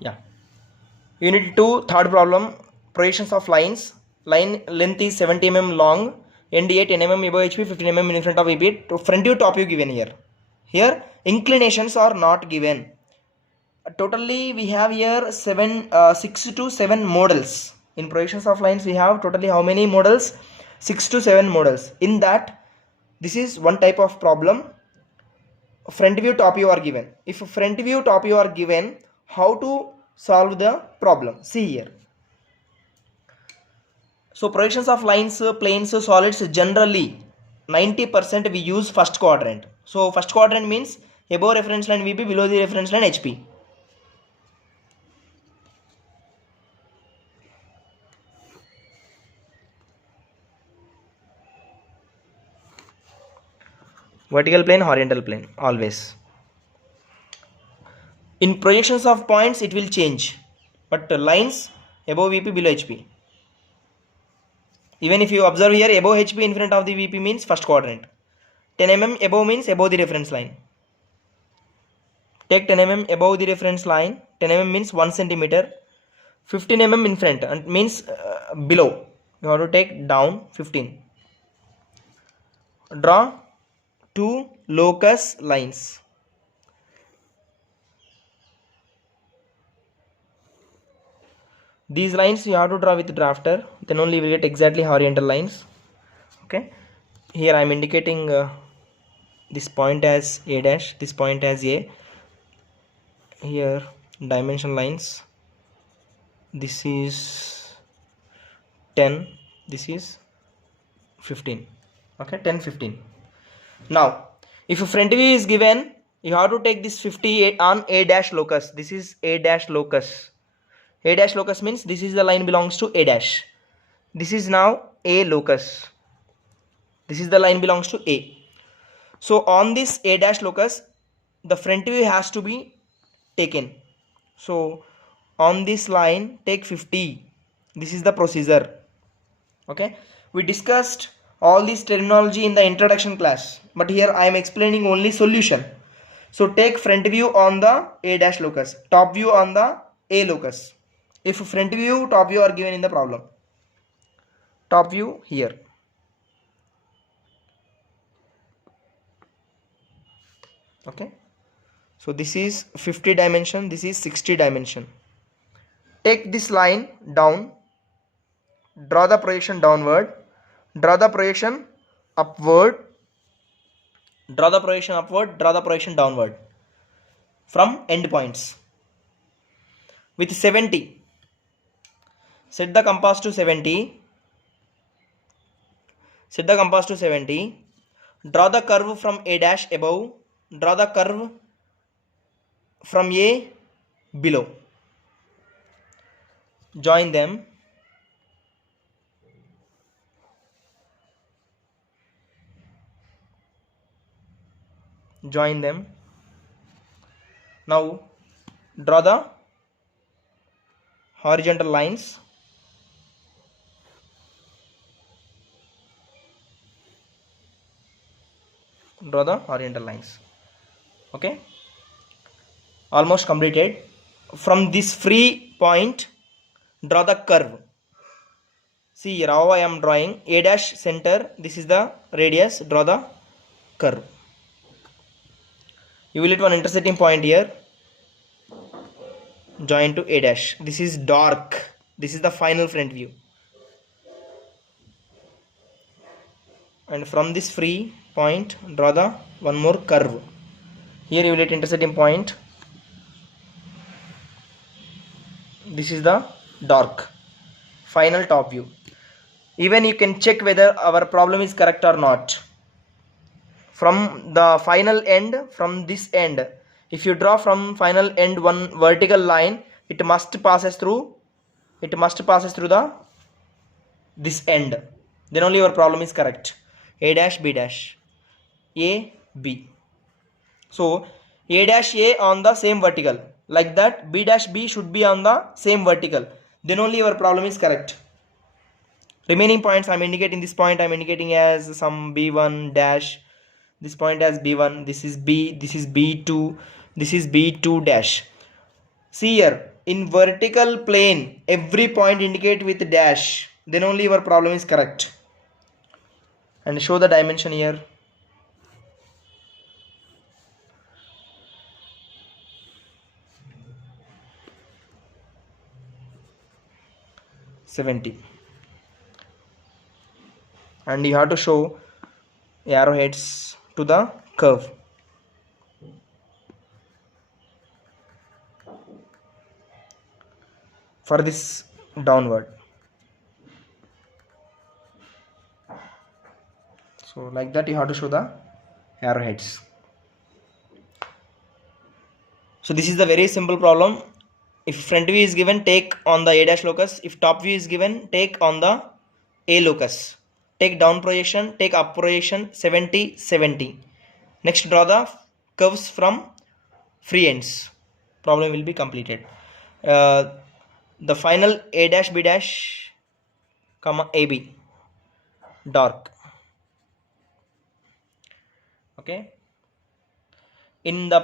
Yeah. Unit 2, third problem, projections of lines. Line length is 70 mm long, end 8 mm above HP, 15 mm in front of VP. Front view, top view given here. Here inclinations are not given. Totally we have here 6 to 7 models. In projections of lines we have totally how many models? 6 to 7 models. In that, this is one type of problem. Front view, top view are given. If front view, top view are given, how to solve the problem? See here. So projections of lines, planes, solids, generally 90% we use first quadrant. So first quadrant means above reference line VP, below the reference line HP. Vertical plane, horizontal plane, always. In projections of points it will change, but lines above VP, below HP. Even if you observe here, above HP in front of the VP means first quadrant. 10 mm above means above the reference line. Take 10 mm above the reference line. 10 mm means 1 centimeter. 15 mm in front and means below. You have to take down 15. Draw two locus lines. These lines you have to draw with drafter, then only you will get exactly horizontal lines. Okay, here I am indicating this point as A dash, this point as A. Here dimension lines, this is 10, this is 15. Okay, 10, 15. Now if a front view is given, you have to take this 50 on A dash locus. This is A dash locus. A dash locus means this is the line belongs to A dash. This is now A locus. This is the line belongs to A. So on this A dash locus, the front view has to be taken. So on this line take 50. This is the procedure. Okay, we discussed all this terminology in the introduction class, but here I am explaining only solution. So take front view on the A dash locus, top view on the A locus. If front view, top view are given in the problem, top view here. Okay, so this is 50 dimension, this is 60 dimension. Take this line down, draw the projection downward, draw the projection upward, draw the projection upward, draw the projection downward from end points. With 70, set the compass to 70, set the compass to 70, draw the curve from A dash above, draw the curve from A below, join them, join them. Now draw the horizontal lines, draw the horizontal lines. Okay, almost completed. From this free point draw the curve. See here how I am drawing. A dash center, this is the radius, draw the curve. You will hit one intersecting point here, join to A dash. This is dark, this is the final front view. And from this free point draw the one more curve. Here you will hit intersecting point. This is the dark final top view. Even you can check whether our problem is correct or not. From the final end, from this end, if you draw from final end one vertical line, it must passes through the this end, then only your problem is correct. A dash, B dash, A, B. So A dash A on the same vertical, like that B dash B should be on the same vertical, then only your problem is correct. Remaining points I am indicating, this point I am indicating as some B1 dash, this point as B1, this is B, this is B2, this is B2 dash. See here, in vertical plane every point indicate with dash, then only your problem is correct. And show the dimension here. $70. And you have to show arrowheads to the curve. For this downward. So like that you have to show the arrowheads. So this is the very simple problem. If front view is given, take on the A dash locus. If top view is given, take on the A locus. Take down projection, take up projection, 70, 70. Next, draw the curves from free ends. Problem will be completed. The final A dash B dash comma AB dark. Okay. In the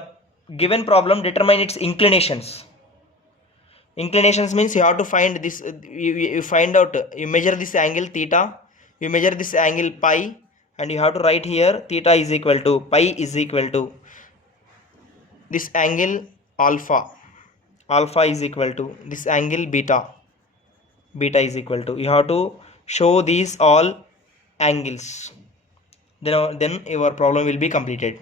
given problem, determine its inclinations. Inclinations means you have to find this. You find out. You measure this angle theta. You measure this angle pi, and you have to write here theta is equal to pi is equal to this angle alpha. Alpha is equal to this angle beta. Beta is equal to. You have to show these all angles. Then your problem will be completed.